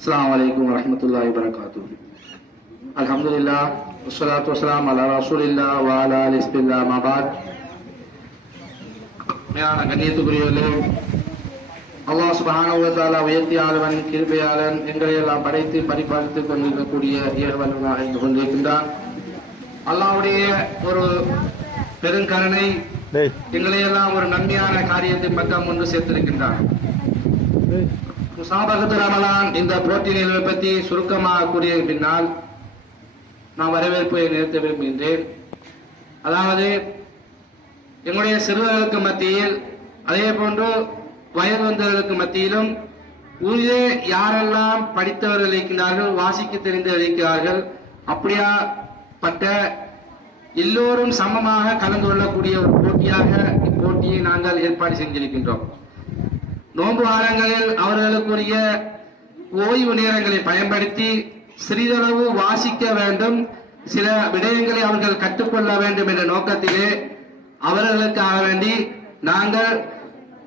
அஸ்லாம் வலைக்கம் வரமத்துல்லா வரகாத்து அலமதுல்லா வசலாத் வசலாம் அலா ரசூலில்லா வாலா அலிஸ்பில்லா மபாத் மேலான கண்ணியத்துக்குரியவர்களே அல்லாஹ் சுபானா உயர்த்தி கிருபையாளன் எங்களை எல்லாம் படைத்து பரிபாலித்துக் கொண்டிருக்கக்கூடிய இயல்பனாக இருந்து கொண்டிருக்கின்றான். அல்லாவுடைய ஒரு பெருங்கருணை எங்களையெல்லாம் ஒரு நன்மையான காரியத்தை பக்கம் ஒன்று சேர்த்திருக்கின்றான். முசாபகத்து ரமலான் இந்த போட்டி நிகழ்வை பற்றி சுருக்கமாக கூறிய பின்னால் நான் வரவேற்பை நிறுத்த விரும்புகின்றேன். அதாவது எங்களுடைய சிறுவர்களுக்கு மத்தியில் அதே போன்று வயது வந்தவர்களுக்கு மத்தியிலும் ஊரிலே யாரெல்லாம் படித்தவர்கள் இருக்கின்றார்கள் வாசிக்க தெரிந்தவர்கள் இருக்கிறார்கள் அப்படியாப்பட்ட எல்லோரும் சமமாக கலந்து கொள்ளக்கூடிய ஒரு போட்டியாக இப்போட்டியை நாங்கள் ஏற்பாடு செஞ்சிருக்கின்றோம். நோன்பு வாரங்களில் அவர்களுக்குரிய ஓய்வு நேரங்களை பயன்படுத்தி சிறிதளவு வாசிக்க வேண்டும். சில விடயங்களை அவர்கள் கற்றுக்கொள்ள வேண்டும் என்ற நோக்கத்திலே அவர்களுக்காக வேண்டி நாங்கள்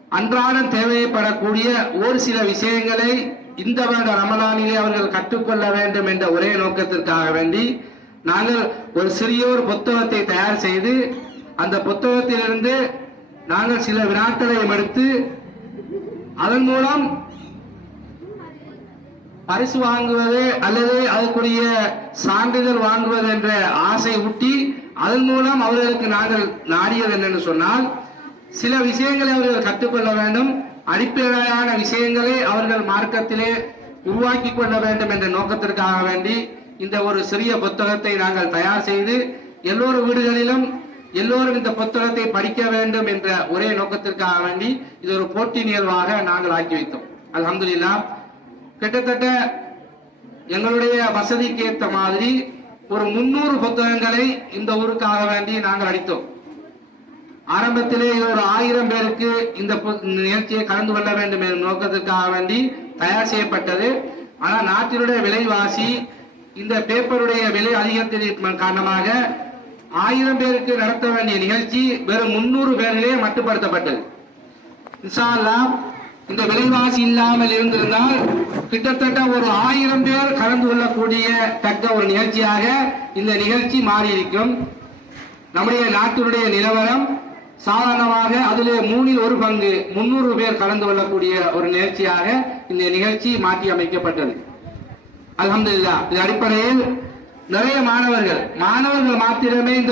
அன்றாடம் தேவைப்படக்கூடிய ஒரு சில விஷயங்களை இந்த வருட ரமலானிலே அவர்கள் கற்றுக்கொள்ள வேண்டும் என்ற ஒரே நோக்கத்திற்காக வேண்டி நாங்கள் ஒரு சிறிய ஒரு புத்தகத்தை தயார் செய்து அந்த புத்தகத்திலிருந்து நாங்கள் சில வினாக்களையும் எடுத்து அதன் மூலம் பரிசு வாங்குவது அல்லது அதற்குரிய சான்றிதழ் வாங்குவது என்ற ஆசை ஊட்டி அதன் மூலம் அவர்களுக்கு நாங்கள் நாடியது என்னன்னு சொன்னால் சில விஷயங்களை அவர்கள் கற்றுக்கொள்ள வேண்டும். அடிப்படையான விஷயங்களை அவர்கள் மார்க்கத்திலே உருவாக்கி கொள்ள வேண்டும் என்ற நோக்கத்திற்காக வேண்டி இந்த ஒரு சிறிய புத்தகத்தை நாங்கள் தயார் செய்து எல்லோரு வீடுகளிலும் எல்லோரும் இந்த புத்தகத்தை படிக்க வேண்டும் என்ற ஒரே நோக்கத்திற்காக வேண்டி இது ஒரு போட்டி நிகழ்வாக நாங்கள் ஆக்கி வைத்தோம். அல்ஹம்துலில்லாஹ் கிட்டத்தட்ட எங்களுடைய வசதிக்கு ஏற்ற மாதிரி ஒரு முன்னூறு புத்தகங்களை இந்த ஊருக்காக வேண்டி நாங்கள் அடித்தோம் ஆரம்பத்திலே ஒரு ஆயிரம் பேருக்கு இந்த பு- நிகழ்ச்சியை கலந்து கொள்ள வேண்டும் என்ற நோக்கத்திற்காக வேண்டி தயார் செய்யப்பட்டது. ஆனால் நாட்டினுடைய விலைவாசி இந்த பேப்பருடைய விலை அதிகத்தின் காரணமாக ஆயிரம் பேருக்கு நடத்த வேண்டிய நிகழ்ச்சி வெறும் முன்னூறு பேரிலே மட்டுப்படுத்தப்பட்டது. இன்ஷா அல்லாஹ் இந்த விலைவாசி இல்லாமல் இருந்திருந்தால் கிட்டத்தட்ட ஒரு ஆயிரம் பேர் கலந்து கொள்ளக்கூடிய தக்க ஒரு நிகழ்ச்சியாக இந்த நிகழ்ச்சி மாறியிருக்கும். நம்முடைய நாட்டினுடைய நிலவரம் சாதாரணமாக அதிலே மூணில் ஒரு பங்கு முன்னூறு பேர் கலந்து கொள்ளக்கூடிய ஒரு நிகழ்ச்சியாக இந்த நிகழ்ச்சி மாற்றி அமைக்கப்பட்டது. அலமதுல்லா இது அடிப்படையில் நிறைய மாணவர்கள் மாணவர்கள் மாத்திரமே இந்த